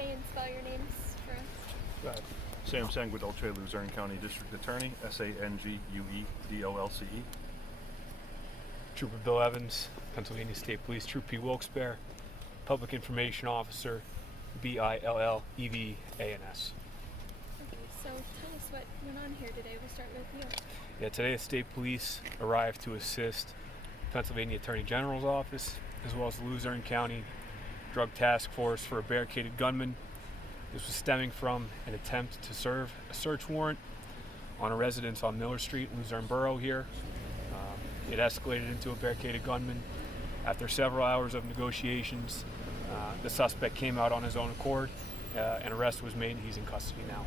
say and spell your names for us? Go ahead. Sam Sanguedolce, Luzerne County District Attorney, Sanguedolce. Trooper Bill Evans, Pennsylvania State Police, Troop P. Wilkes-Barre, Public Information Officer, BILLEVANS. Okay, so tell us what went on here today. We'll start with you. Yeah, today the State Police arrived to assist Pennsylvania Attorney General's office, as well as the Luzerne County Drug Task Force for a barricaded gunman. This was stemming from an attempt to serve a search warrant on a residence on Miller Street, Luzerne Borough here. It escalated into a barricaded gunman. After several hours of negotiations, the suspect came out on his own accord. An arrest was made and he's in custody now.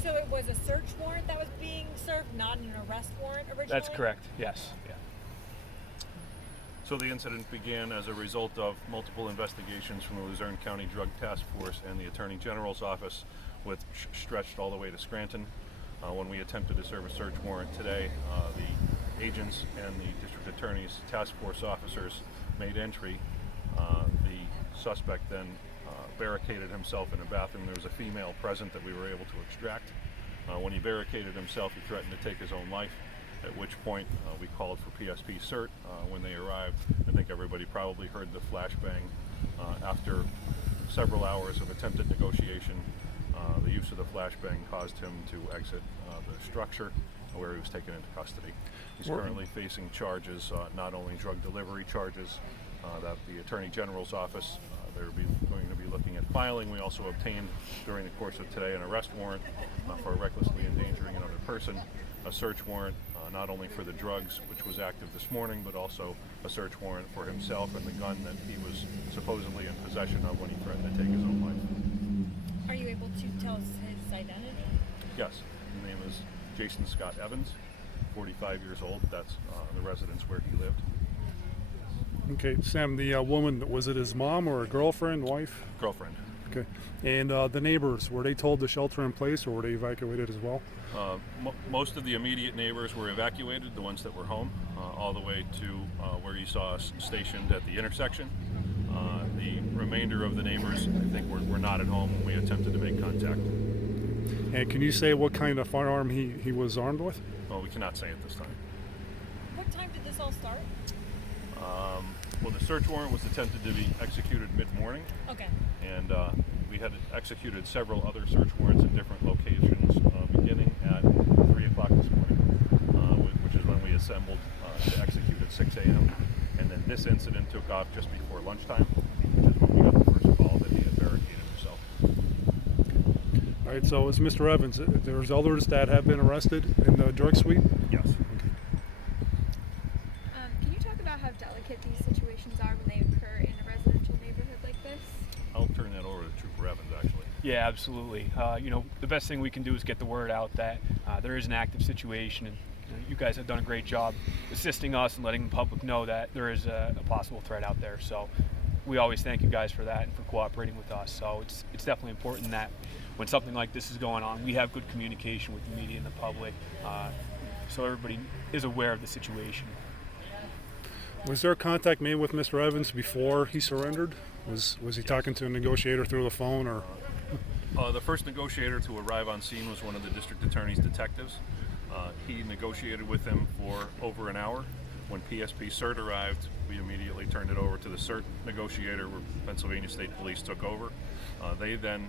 So it was a search warrant that was being served, not an arrest warrant originally? That's correct, yes. Yeah. So the incident began as a result of multiple investigations from the Luzerne County Drug Task Force and the Attorney General's office, which stretched all the way to Scranton. When we attempted to serve a search warrant today, the agents and the district attorney's task force officers made entry. The suspect then barricaded himself in a bathroom. There was a female present that we were able to extract. When he barricaded himself, he threatened to take his own life, at which point we called for PSP cert. When they arrived, I think everybody probably heard the flashbang. After several hours of attempted negotiation, the use of the flashbang caused him to exit the structure, where he was taken into custody. He's currently facing charges, not only drug delivery charges that the Attorney General's office, they're going to be looking at filing. We also obtained during the course of today an arrest warrant for recklessly endangering another person, a search warrant not only for the drugs, which was active this morning, but also a search warrant for himself and the gun that he was supposedly in possession of when he threatened to take his own life. Are you able to tell us his identity? Yes, his name is Jason Scott Evans, 45 years old. That's the residence where he lived. Okay, Sam, the woman, was it his mom or a girlfriend, wife? Girlfriend. Okay, and the neighbors, were they told to shelter in place or were they evacuated as well? Most of the immediate neighbors were evacuated, the ones that were home, all the way to where you saw us stationed at the intersection. The remainder of the neighbors, I think, were not at home when we attempted to make contact. And can you say what kind of firearm he was armed with? Well, we cannot say at this time. What time did this all start? Well, the search warrant was attempted to be executed mid-morning. Okay. And we had executed several other search warrants in different locations beginning at 3 o'clock this morning, which is when we assembled to execute at 6 a.m. And then this incident took off just before lunchtime, which is when we got the first call that he had barricaded himself. All right, so as Mr. Evans, there's others that have been arrested in the drug suite? Yes. Can you talk about how delicate these situations are when they occur in a residential neighborhood like this? I'll turn that over to Trooper Evans, actually. Yeah, absolutely. The best thing we can do is get the word out that there is an active situation, and you guys have done a great job assisting us and letting the public know that there is a possible threat out there. So we always thank you guys for that and for cooperating with us. So it's definitely important that when something like this is going on, we have good communication with the media and the public, so everybody is aware of the situation. Was there contact made with Mr. Evans before he surrendered? Was he talking to a negotiator through the phone or? The first negotiator to arrive on scene was one of the district attorney's detectives. He negotiated with him for over an hour. When PSP cert arrived, we immediately turned it over to the cert negotiator where Pennsylvania State Police took over. They then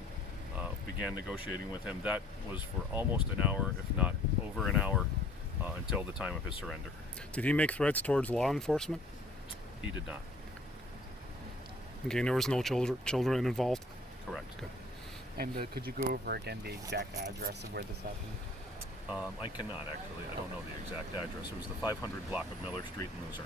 began negotiating with him. That was for almost an hour, if not over an hour, until the time of his surrender. Did he make threats towards law enforcement? He did not. Okay, and there was no children involved? Correct. Okay. And could you go over again the exact address of where this happened? I cannot, actually. I don't know the exact address. It was the 500 block of Miller Street in Luzerne.